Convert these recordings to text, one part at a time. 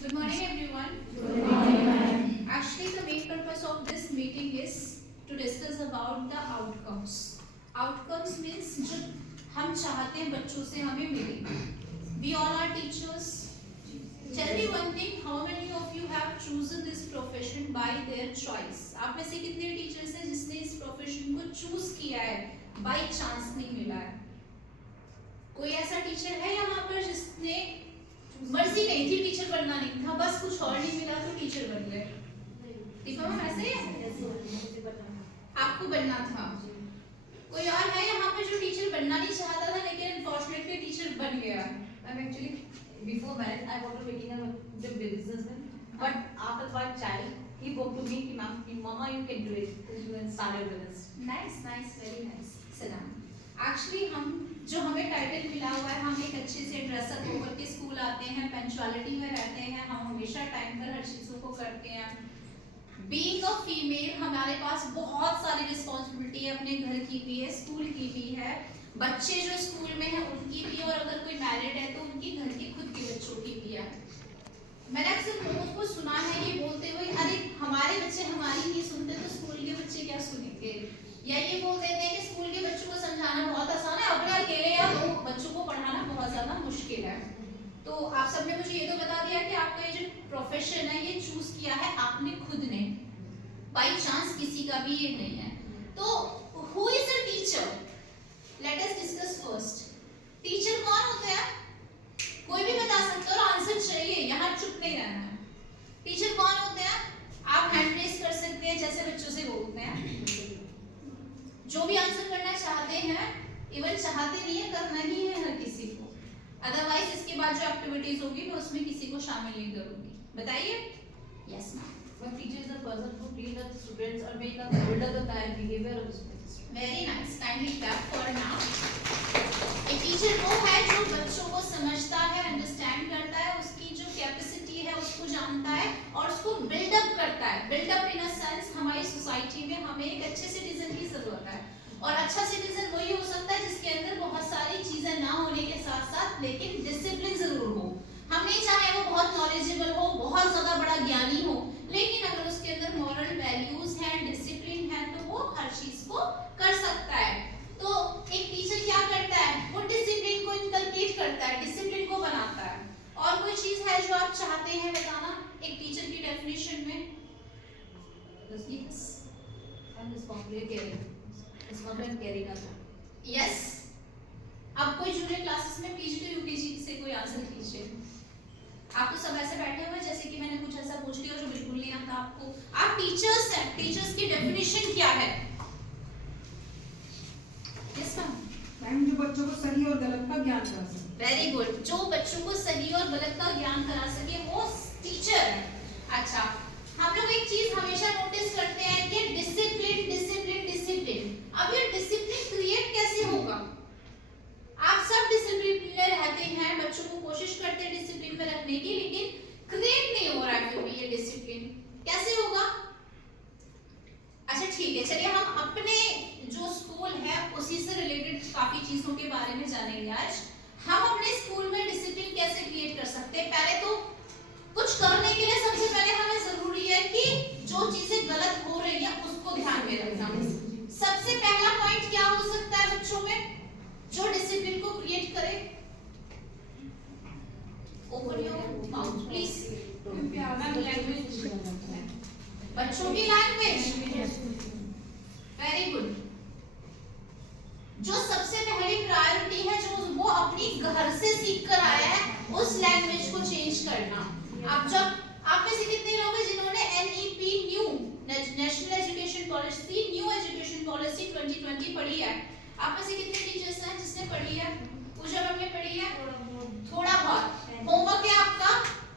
Good morning, everyone. Good morning. Actually, the main purpose of this meeting is to discuss about the outcomes. Outcomes means जो हम चाहते हैं बच्चों से हमें मिले. We all are teachers. Tell me one thing. How many of you have chosen this profession by their choice? आप में से कितने टीचर्स हैं जिसने इस प्रोफेशन को चूज किया है बाय चांस नहीं मिला है? कोई ऐसा टीचर है यहाँ पर जिसने मर्जी नहीं थी, टीचर बनना नहीं था, बस कुछ और नहीं मिला तो टीचर बन गए? दीपा मैम ऐसे आपको बनना था. कोई और है यहाँ पे जो टीचर बनना नहीं चाहता था लेकिन अनफॉर्चुनेटली टीचर बन गया? I'm actually before marriage I wanted to become a businessman, but after my child he spoke to me कि mama you can do it, you can start a business. Nice, very nice. सलाम. Actually हम जो हमें title मिला हुआ है, हम एक अच्छे से ड्रेसअप होकर के स्कूल आते हैं, पंक्चुअलिटी में रहते हैं, हम हमेशा टाइम पर हर चीज़ों को करते हैं. बीइंग अ फीमेल हमारे पास बहुत सारी रिस्पॉन्सिबिलिटी है, अपने घर की भी है, स्कूल की भी है, बच्चे जो स्कूल में हैं उनकी भी, और अगर कोई मैरिड है तो उनकी घर की खुद के बच्चों की भी है. मैंने अक्सर लोगों को सुना है ये बोलते हुए, अरे हमारे बच्चे हमारी नहीं सुनते तो स्कूल के बच्चे क्या सुनेंगे, या ये बोल देते हैं कि स्कूल के बच्चों को समझाना बहुत आसान है, अपने अकेले या दो बच्चों को पढ़ाना बहुत ज़्यादा मुश्किल है. तो आप सबने मुझे ये तो बता दिया कि आपका ये जो प्रोफेशन है ये चूज किया है आपने खुद ने, बाय चांस किसी का भी ये नहीं है. तो who is a teacher? Let us discuss first. Teacher कौन होते हैं? कोई भी बता सकते हो, आंसर चाहिए, यहाँ चुप नहीं रहना है. टीचर कौन होते हैं? आप हैंड रेस कर सकते हैं जैसे बच्चों से बोलते हैं. जो भी आंसर करना चाहते हैं, इवन चाहते नहीं है, करना ही है हर किसी को. अदरवाइज इसके बाद जो एक्टिविटीज होगी मैं उसमें किसी को शामिल नहीं करूंगी. बताइए. Yes ma'am. My teacher is the person who trains the students or make them older the behavior of the students. Very nice. Kindly clap for now. एक टीचर वो है जो बच्चों को समझता है, अंडरस्टैंड करता है, उसकी जो कैपेसिटी है उसको जानता है और उसको बिल्डअप करता है. बिल्डअप इन अ सेंस हमारी सोसाइटी में हमें एक अच्छे सिटीजन की जरूरत है, और अच्छा सिटीजन वही हो सकता है जिसके अंदर बहुत सारी चीजें ना होने के साथ साथ लेकिन डिसिप्लिन जरूर हो. हम नहीं चाहे वो बहुत नॉलेजेबल हो, बहुत ज्यादा बड़ा ज्ञानी हो, लेकिन अगर उसके अंदर मॉरल वैल्यूज हैं, डिसिप्लिन है, तो वो हर चीज को कर सकता है. तो एक टीचर क्या करता है? वो डिसिप्लिन को इनकलकेट करता है, डिसिप्लिन को बनाता है. और कोई चीज है जो आप चाहते हैं बताना एक टीचर की डेफिनेशन में? Yes. I'm responsible caring. Responsible caring also. Yes. अब कोई जूनियर क्लासेस में पीजी टू यूकेजी से कोई आंसर कीजिए. आप तो सब ऐसे बैठे हुए जैसे कि मैंने कुछ ऐसा पूछ लिया जो बिल्कुल नहीं आता आपको. आप टीचर्स हैं, टीचर्स की डेफिनेशन क्या है? Yes ma'am. मैम जो बच्चों को सही और गलत का ज्ञान करा सके. Very good. जो बच्चों को सही और गलत का ज्ञान करा सके वो टीचर है. अच्छा, हम लोग एक चीज हमेशा नोटिस करते हैं कि डिसिप्लिन डिसिप्लिन डिसिप्लिन. अब ये डिसिप्लिन क्रिएट कैसे होगा? आप सब डिसिप्लिन में रहते हैं, बच्चों को कोशिश करते हैं डिसिप्लिन में रखने की, लेकिन क्रिएट नहीं हो रहा है फिर भी ये डिसिप्लिन. कैसे होगा? अच्छा ठीक है, चलिए हम अपने जो स्कूल है उसी से रिलेटेड काफी चीजों के बारे में जानेंगे आज. हम अपने स्कूल में डिसिप्लिन कैसे क्रिएट कर सकते हैं? पहले तो कुछ करने के लिए सबसे पहले हमें जरूरी है कि जो चीजें गलत हो रही है उसको ध्यान में रखना. सबसे पहला पॉइंट क्या हो सकता है बच्चों में जो डिसिप्लिन को क्रिएट करे? Open your mouth please. बच्चों की लैंग्वेज. Very good. जो सबसे पहली प्रायोरिटी है जो वो अपनी घर से सीख कर आया है उस लैंग्वेज को चेंज करना. आप में से कितने लोग हैं जिन्होंने NEP new national education policy, new education policy 2020 पढ़ी है? आप में से कितने टीचर्स हैं जिसने पढ़ी है? पूजा मैम ने पढ़ी है? थोड़ा बहुत. होमवर्क है आपका.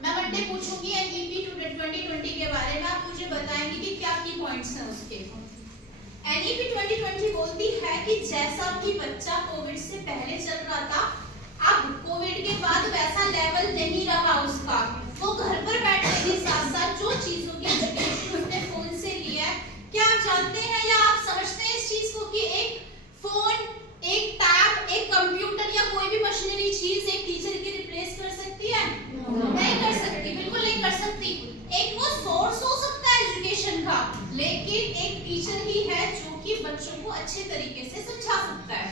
मैं मंडे पूछूंगी एनईपी 2020 के बारे में, आप मुझे बताएंगे कि क्या की पॉइंट्स हैं उसके. एनईपी 2020 बोलती है कि जैसा कि बच्चा कोविड से पहले चल रहा था, अब कोविड के बाद वैसा लेवल नहीं रहा उसका. वो घर पर बैठने के साथ साथ जो चीजों की एजुकेशन उसने फोन से लिया है. क्या आप जानते हैं या आप समझते हैं इस चीज को कि एक फोन, एक टैब, एक कंप्यूटर या कोई भी मशीनरी चीज एक टीचर की रिप्लेस कर सकती है? नहीं कर सकती, बिल्कुल नहीं बच्चों को अच्छे तरीके से समझा सकता है।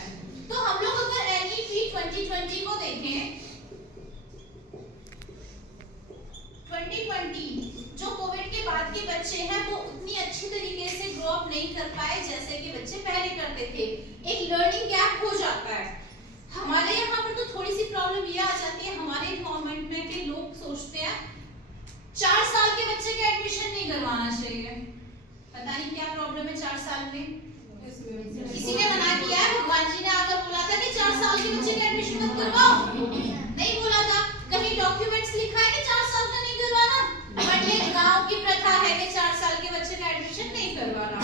तो हम लोग अगर NEP 2020 को देखें, 2020 जो कोविड के बाद के बच्चे हैं वो उतनी अच्छी तरीके से ग्रो अप नहीं कर पाए जैसे कि बच्चे पहले करते थे। एक लर्निंग गैप हो जाता है। हमारे यहाँ पर तो थोड़ी सी प्रॉब्लम ये आ जाती है हमारे गवर्नमेंट में कि लोग सोचते हैं 4 साल के बच्चे का एडमिशन नहीं करवाना चाहिए। पता नहीं क्या प्रॉब्लम है 4 साल में। किसी ने मना किया है? भगवान जी ने आकर बोला था कि 4 साल के बच्चे का एडमिशन मत करवाओ? नहीं बोला था। कहीं डॉक्यूमेंट्स लिखा है कि 4 साल का नहीं करवाना? बट ये गांव की प्रथा है कि 4 साल के बच्चे का एडमिशन नहीं करवाना।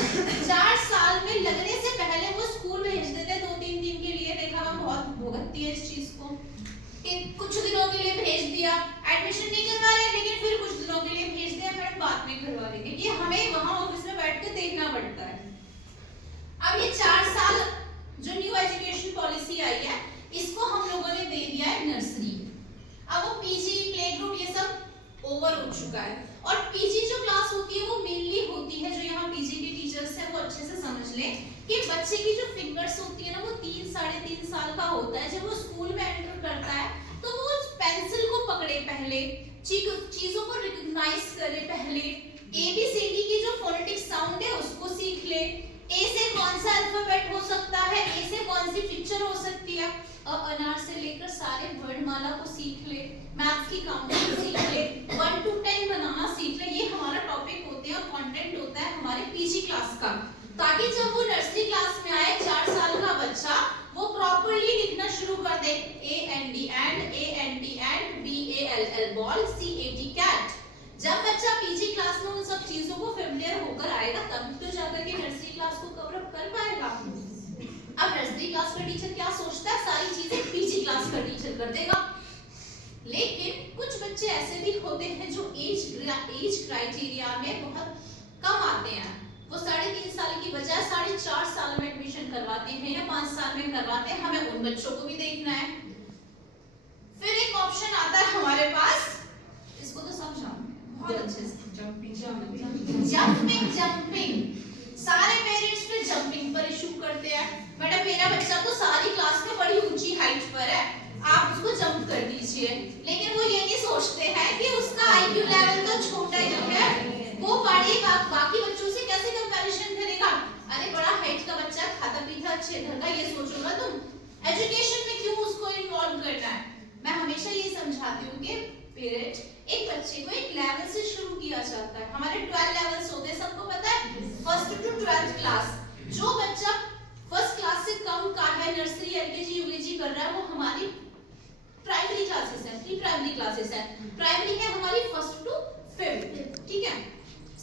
4 साल में लगने से पहले वो स्कूल भेज देते 2-3 दिन के लिए। देखा मैं बहुत भुगतती है इस चीज को कि कुछ दिनों के लिए भेज दिया, एडमिशन नहीं करवा रहे लेकिन फिर कुछ दिनों के लिए भेज दिया, मैडम बाद में करवा देंगे। ये हमें वहां ऑफिस में बैठ के देखना पड़ता है। अब ये 4 साल जो न्यू एजुकेशन पॉलिसी आई है इसको हम लोगों ने दे दिया है नर्सरी। अब वो पीजी प्ले ग्रुप ये सब ओवर हो चुका है और पीजी जो क्लास होती है वो मेनली होती है, जो यहाँ पीजी के टीचर्स हैं वो अच्छे से समझ लें कि बच्चे की जो फिंगर्स होती है ना वो 3-3.5 साल का होता है। जब वो स्कूल में एंटर करता है तो वो पेंसिल को पकड़े, पहले चीजों को रिकॉग्नाइज करे, पहले ABCD की जो फोनेटिक साउंड है उसको सीख ले। ए से कौन सा अल्फाबेट हो सकता है, ए से कौन सी पिक्चर हो सकती है, अनार से लेकर सारे वर्णमाला को सीख ले, मैथ्स की काउंटिंग सीख ले, 1 to 10 बनाना सीख ले। ये हमारा टॉपिक होते हैं और कंटेंट होता है हमारे पीजी क्लास का, ताकि जब वो नर्सरी क्लास में आए 4 साल का बच्चा वो प्रॉपर्ली लिखना शुरू कर दे। AND and ANT and BALL ball, CAT cat। जब बच्चा पीजी क्लास में उन सब चीजों को फेमिलियर होकर आएगा तब तो जाकर के नर्सरी क्लास को कवर अप कर पाएगा। अब नर्सरी क्लास का टीचर क्या सोचता है, सारी चीजें पीजी क्लास का टीचर कर देगा। लेकिन कुछ बच्चे ऐसे भी होते हैं जो एज क्राइटेरिया में बहुत कम आते हैं। वो 3.5 साल की बजाय 4.5 साल में एडमिशन करवाते हैं या 5 साल में करवाते हैं। हमें उन बच्चों को भी देखना है। फिर एक ऑप्शन आता है हमारे पास, इसको तो समझाओ बहुत अच्छे से, जंपिंग। सारे पेरेंट्स फिर जंपिंग पर इशू करते हैं, मैडम मेरा बच्चा तो सारी क्लास में बड़ी ऊंची हाइट पर है, आप उसको जंप कर दीजिए। लेकिन वो ये नहीं सोचते हैं कि उसका IQ लेवल तो छोटा ही है, वो पढ़ेगा बाकी बच्चों से कैसे कंपैरिजन करेगा। अरे बड़ा हाइट का बच्चा, खाता पीता अच्छे घर का, ये सोचोगा तुम। एजुकेशन में क्यों उसको इन्वॉल्व करना है। मैं हमेशा ये समझाती हूँ कि पेरेंट एक बच्चे को एक लेवल से शुरू किया जाता है। हमारे 12 लेवल्स होते हैं, सबको पता है, 1st to 12th क्लास। जो बच्चा 1st क्लास से कम का है, नर्सरी LKG UKG कर रहा है, वो हमारी प्राइमरी क्लासेस है, प्री प्राइमरी क्लासेस है। प्राइमरी है हमारी 1st to 5th, ठीक है।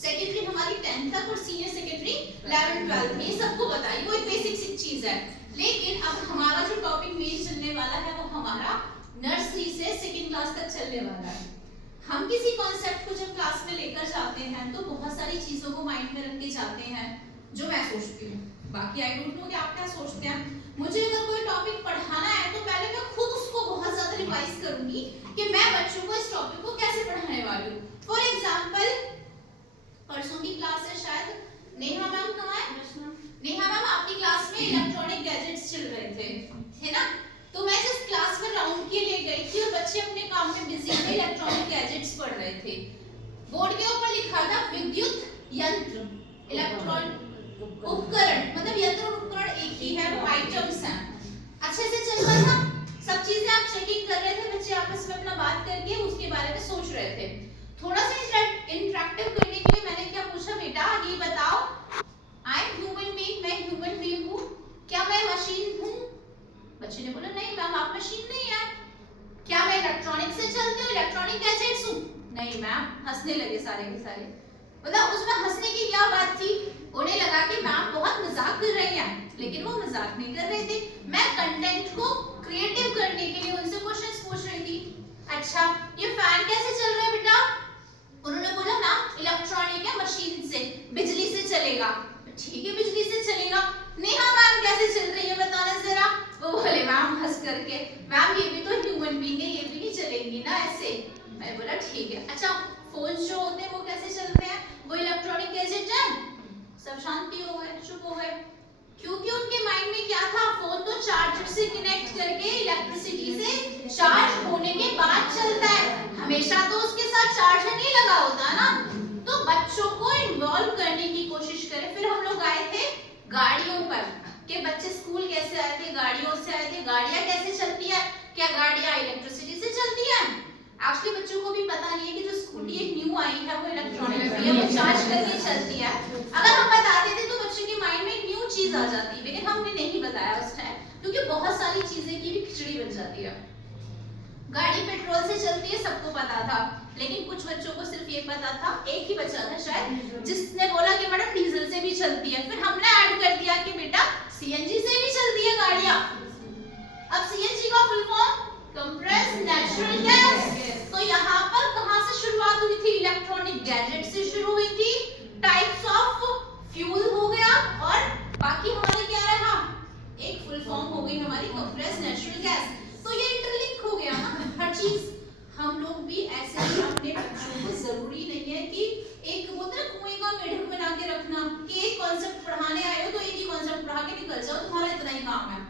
सेकेंडरी हमारी 10th तक और सीनियर सेकेंडरी 11 12 ये सबको पता है, वो एक बेसिक चीज है। लेकिन अब हमारा जो टॉपिक मेन चलने वाला है वो हमारा नर्सरी से 2nd क्लास तक चलने वाला है। हम किसी कॉन्सेप्ट को जब क्लास में लेकर जाते हैं तो बहुत सारी चीजों को माइंड में रख के जाते हैं, जो मैं सोचती हूँ। बाकी आई डोंट नो कि आप क्या सोचते हैं। मुझे अगर कोई टॉपिक पढ़ाना है तो पहले मैं खुद उसको बहुत ज्यादा रिवाइज करूंगी कि मैं बच्चों को इस टॉपिक को कैसे पढ़ाने वाली हूँ। फॉर एग्जाम्पल परसों की क्लास है शायद, नेहा मैम कहाँ है? नेहा मैम आपकी क्लास में इलेक्ट्रॉनिक गैजेट्स चल रहे थे, है ना? तो मैं जिस क्लास में राउंड के लिए गई थी और बच्चे अपने काम में बिजी थे, इलेक्ट्रॉनिक गैजेट्स पढ़ रहे थे। बोर्ड के ऊपर लिखा था विद्युत यंत्र, इलेक्ट्रॉनिक उपकरण, मतलब यंत्र और उपकरण एक ही है, वो आइटम्स हैं। अच्छे से चल रहा था, सब चीजें आप चेकिंग कर रहे थे, बच्चे आपस में अपना बात करके उसके बारे में सोच रहे थे। थोड़ा सा इंटरेक्टिव करने के लिए मैंने क्या पूछा, बेटा ये बताओ, आई एम ह्यूमन बीइंग, मैं ह्यूमन बीइंग हूँ, क्या मैं मशीन हूँ? बच्चे ने बोला नहीं मैम आप मशीन नहीं है। क्या मैं इलेक्ट्रॉनिक से चलती हूँ, इलेक्ट्रॉनिक गैजेट्स हूँ? नहीं मैम। हंसने लगे सारे के सारे। मतलब उसमें हंसने की क्या बात थी? उन्हें लगा कि मैम बहुत मजाक कर रही हैं, लेकिन वो मजाक नहीं कर रही थी। मैं कंटेंट को क्रिएटिव करने के लिए उनसे क्वेश्चंस पूछ रही थी। अच्छा ये फैन कैसे चल रहा है बेटा? उन्होंने बोला मैम इलेक्ट्रॉनिक है, मशीन से, बिजली से चलेगा। ठीक है बिजली से चलेगा। नेहा मैम कैसे चल रही है बताना जरा? वो बोले मैम हंस करके, मैम ये भी तो ह्यूमन बीइंग है, ये भी नहीं चलेंगी ना ऐसे। मैंने बोला ठीक है। अच्छा फोन जो होते हैं वो कैसे चलते हैं? वो इलेक्ट्रॉनिक गैजेट है। सब शांति हो गए, चुप हो गए। क्योंकि उनके माइंड में क्या था, फोन तो चार्जर से कनेक्ट करके इलेक्ट्रिसिटी से चार्ज होने के बाद चलता है, हमेशा तो उसके साथ चार्जर नहीं लगा होता ना। तो बच्चों को इन्वॉल्व करने की कोशिश करें। फिर हम लोग आए थे गाड़ियों पर, कि बच्चे स्कूल कैसे आए थे, गाड़ियों से आए थे। गाड़ियां कैसे चलती है, क्या गाड़ियां इलेक्ट्रिसिटी से चलती है? एक्चुअली बच्चों को भी पता नहीं है कि जो स्कूटी एक न्यू आई है वो इलेक्ट्रॉनिक है, वो चार्ज करके चलती है। अगर हम बताते थे तो बच्चे के माइंड में न्यू चीज आ जाती, लेकिन हमने नहीं बताया उस टाइम, क्योंकि बहुत सारी चीजें की भी खिचड़ी बन जाती है। गाड़ी पेट्रोल से चलती है सबको पता था, लेकिन कुछ बच्चों को सिर्फ ये पता था, एक ही बच्चा था शायद जिसने बोला कि मैडम डीजल से भी चलती है। फिर हमने ऐड कर दिया कि बेटा सीएनजी से भी चलती है गाड़ियां। अब सीएनजी का full form compressed natural gas. तो यहाँ पर कहां से शुरुआत हुई थी, इलेक्ट्रॉनिक गैजेट से शुरू हुई थी, टाइप्स ऑफ फ्यूल हो गया, और बाकी हमारे क्या रहा, एक फुल फॉर्म हो गई हमारी कंप्रेस्ड नेचुरल गैस। तो ये इंटरलिंक हो गया ना हर चीज। हम लोग भी ऐसे ही अपने बच्चों को, जरूरी नहीं है कि एक बोलते ना कुएं का मेढक बना के रखना, कि एक कॉन्सेप्ट पढ़ाने आए हो तो एक ही कॉन्सेप्ट पढ़ा के निकल जाओ, तुम्हारा इतना ही काम है।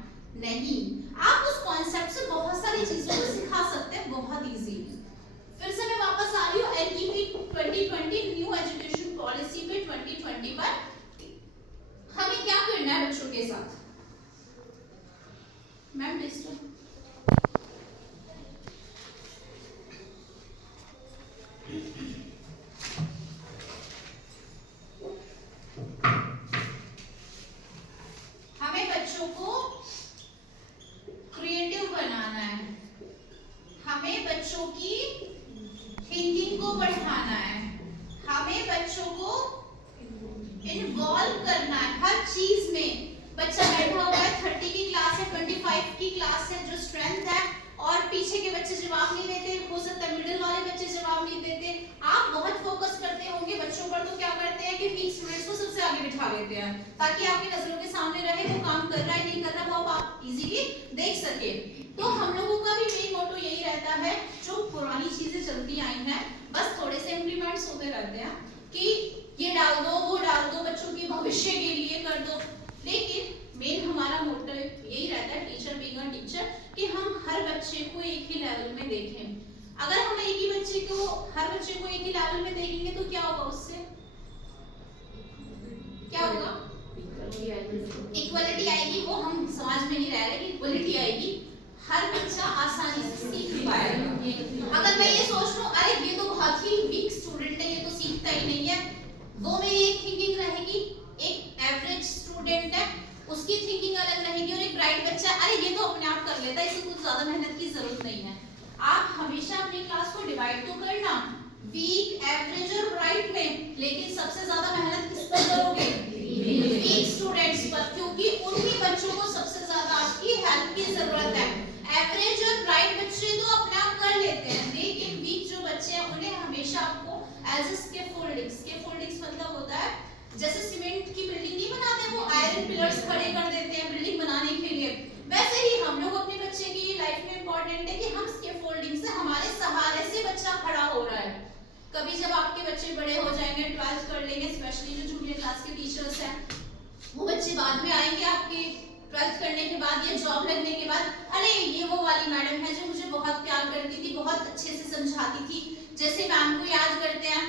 नहीं, आप उस कॉन्सेप्ट से बहुत सारी चीजों को सिखा सकते हैं बहुत इजीली। फिर से मैं वापस आ रही हूँ एनईपी 2020 न्यू एजुकेशन पॉलिसी पे 2020 पर। हमें क्या करना है बच्चों के साथ? Ma'am please. हमें बच्चों को क्रिएटिव बनाना है, हमें बच्चों की थिंकिंग को बढ़ाना है, हमें बच्चों को इन्वॉल्व करना है हर चीज में। बच्चा बैठा हुआ है, 30 की क्लास है, 25 की क्लास है, जो स्ट्रेंथ है, और पीछे के बच्चे जवाब नहीं देते, हो सकता है मिडिल वाले बच्चे जवाब नहीं देते। आप बहुत फोकस करते होंगे बच्चों पर, तो क्या करते हैं कि वीक स्टूडेंट्स को सबसे आगे बिठा लेते हैं, ताकि आपकी नजरों के सामने रहे वो काम कर रहा है नहीं कर रहा वो आप इजीली देख सके। तो हम लोगों का भी मेन मोटो यही रहता है, जो पुरानी चीजें चलती आई हैं बस थोड़े से इम्प्लीमेंट्स होते रहते हैं, कि ये डाल दो वो डाल दो, बच्चों के भविष्य के लिए कर दो। लेकिन मेन हमारा मोटो यही रहता है, टीचर बीइंग अ टीचर, कि हम हर बच्चे को एक ही लेवल में देखें। अगर हम एक ही बच्चे को, हर बच्चे को एक ही लेवल में देखेंगे तो क्या होगा, उससे क्या होगा, इक्वलिटी आएगी। वो हम समाज में नहीं रह रहे, इक्वलिटी आएगी, हर बच्चा आसानी से सीख पाएगा। अगर मैं ये सोच लूं अरे ये तो बहुत ही वीक स्टूडेंट है, ये तो सीखता ही नहीं है, वो मेरी एक थिंकिंग रहेगी। एक एवरेज स्टूडेंट है, उसकी थिंकिंग अलग रहेगी, और एक ब्राइट बच्चा अरे ये तो अपने आप कर लेता है, इसे कुछ ज्यादा मेहनत की जरूरत नहीं है। आप हमेशा अपनी क्लास को डिवाइड तो करना वीक, एवरेज और ब्राइट में, लेकिन सबसे ज्यादा मेहनत किस पर करोगे, वीक स्टूडेंट्स पर, क्योंकि उन्हीं बच्चों को सबसे ज्यादा आपकी हेल्प की जरूरत है। एवरेज और ब्राइट बच्चे तो अपने आप कर लेते हैं, लेकिन वीक जो बच्चे हैं उन्हें हमेशा आपको एज ए स्कैफोल्डिंग्स मतलब होता है, जैसे सीमेंट की बिल्डिंग नहीं बनाते, वो आयरन पिलर्स खड़े कर देते हैं बिल्डिंग बनाने के लिए, वैसे ही हम लोग अपने बच्चे की लाइफ में इंपॉर्टेंट है कि हम स्कैफोल्डिंग से, हमारे सहारे से बच्चा खड़ा हो रहा है। कभी जब आपके बच्चे बड़े हो जाएंगे, 12th कर लेंगे, स्पेशली जो जूनियर क्लास के टीचर्स हैं, वो बच्चे बाद में आएंगे आपके 12th करने के बाद या जॉब लगने के बाद, अरे ये वो वाली मैडम है जो मुझे बहुत प्यार करती थी, बहुत अच्छे से समझाती थी। जैसे मैम को याद करते हैं,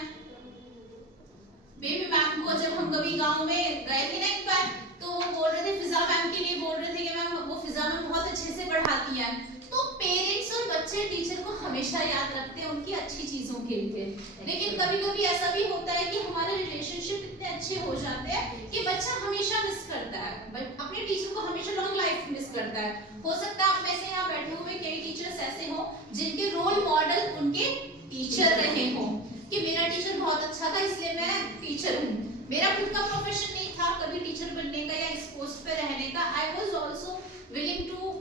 बेबी मैम को जब हम कभी गांव में गए थे ना एक बार, तो वो बोल रहे थे फिजा मैम के लिए बोल रहे थे कि मैम वो फिजा मैम बहुत अच्छे से पढ़ाती हैं। तो पेरेंट्स और बच्चे टीचर को हमेशा याद रखते हैं उनकी अच्छी चीजों के लिए, लेकिन कभी-कभी ऐसा भी होता है कि हमारे रिलेशनशिप इतने अच्छे हो जाते हैं कि बच्चा हमेशा मिस करता है, अपने टीचर को हमेशा लॉन्ग लाइफ मिस करता है। हो सकता है आप में से यहाँ बैठे हुए कई टीचर्स ऐसे हो जिनके रोल मॉडल उनके टीचर रहे हो, कि मेरा टीचर बहुत अच्छा था इसलिए मैं टीचर हूँ, मेरा खुद का प्रोफेशन नहीं था कभी टीचर बनने का या इस पोस्ट पे रहने का, I was also willing to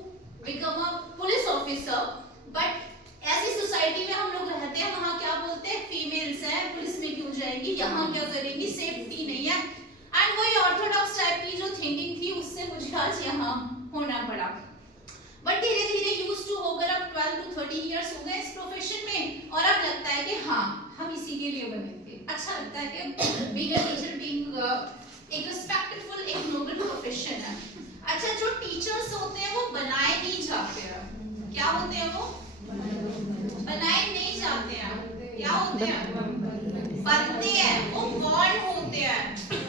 become a police officer, but ऐसी सोसाइटी में हम लोग रहते हैं, वहाँ क्या बोलते हैं, फीमेल्स हैं पुलिस में क्यों जाएंगी, यहाँ क्या करेंगी, सेफ्टी नहीं है। एंड वही ऑर्थोडॉक्स टाइप की जो थिंकिंग थी उससे मुझे आज यहाँ होना पड़ा, बट धीरे धीरे यूज्ड टू होकर अब 12 to 13 इयर्स हो गए इस प्रोफेशन में, और अब लगता है कि हाँ हम इसी के लिए बने थे। अच्छा लगता है कि बीइंग अ टीचर, बीइंग एक रिस्पेक्टफुल, एक नोबल प्रोफेशन है। अच्छा, जो टीचर्स होते हैं वो बनाए नहीं जाते हैं। क्या होते हैं वो? बनाए नहीं जाते हैं। क्या होते हैं? बनते हैं। वो बॉर्न होते हैं,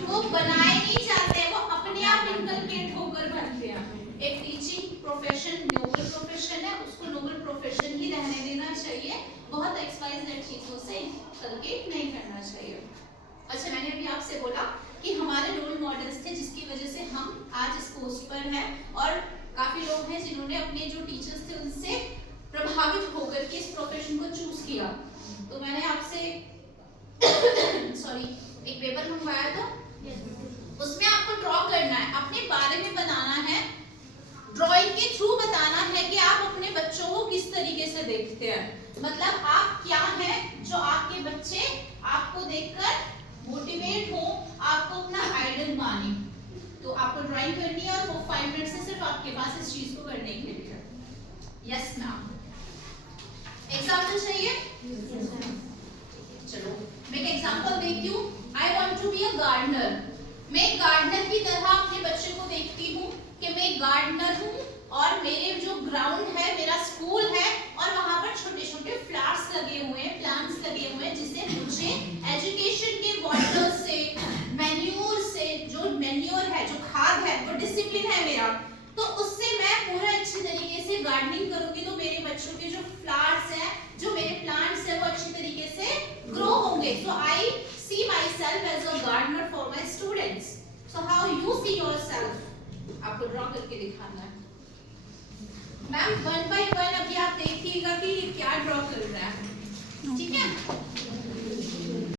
वो बनाए नहीं जाते हैं, वो अपने आप इनकलकेट होकर बनते हैं। एक टीचिंग प्रोफेशन नोबल प्रोफेशन है, उसको नोबल प्रोफेशन ही रहने देना चाहिए, बहुत XYZ चीजों से इनकलकेट नहीं करना चाहिए। अच्छा, मैंने अभी आपसे बोला कि हमारे रोल मॉडल्स थे जिसकी वजह से हम आज इस पोस्ट पर हैं, और काफी लोग हैं जिन्होंने अपने जो टीचर्स थे उनसे प्रभावित होकर के इस प्रोफेशन को चूज किया। तो मैंने आपसे सॉरी एक पेपर मंगवाया था, उसमें आपको ड्रॉ करना है, अपने बारे में बनाना है, ड्राइंग के थ्रू बताना है कि आप अपने बच्चों को किस तरीके से देखते हैं, मतलब आप क्या हैं जो आपके बच्चे आपको देखकर मोटिवेट हो, आपको अपना आइडल माने। तो आपको ड्राइंग करनी है और वो 5 मिनट से सिर्फ आपके पास इस चीज को करने के लिए है। यस मैम, एग्जाम्पल चाहिए? चलो मैं एक एग्जाम्पल देती हूँ। I want to be a gardener. मैं एक गार्डनर की तरह अपने बच्चे को देखती हूँ कि मैं एक गार्डनर हूँ और मेरे जो ग्राउंड है मेरा स्कूल है और वहाँ पर छोटे छोटे फ्लावर्स लगे हुए हैं, प्लांट्स लगे हुए हैं, जिससे मुझे एजुकेशन के वाटर से, मैन्योर से, जो मैन्योर है, जो खाद है, वो डिसिप्लिन है मेरा, तो उससे मैं पूरा अच्छे तरीके से गार्डनिंग करूंगी तो मेरे बच्चों के जो फ्लावर्स हैं, जो मेरे प्लांट्स हैं, वो अच्छे तरीके से ग्रो होंगे। So I see myself as a gardener for my students. So how you see yourself, आपको ड्रॉ करके दिखाना है। मैम 1 by 1 अभी आप देखिएगा कि क्या ड्रॉ कर रहा है, ठीक है?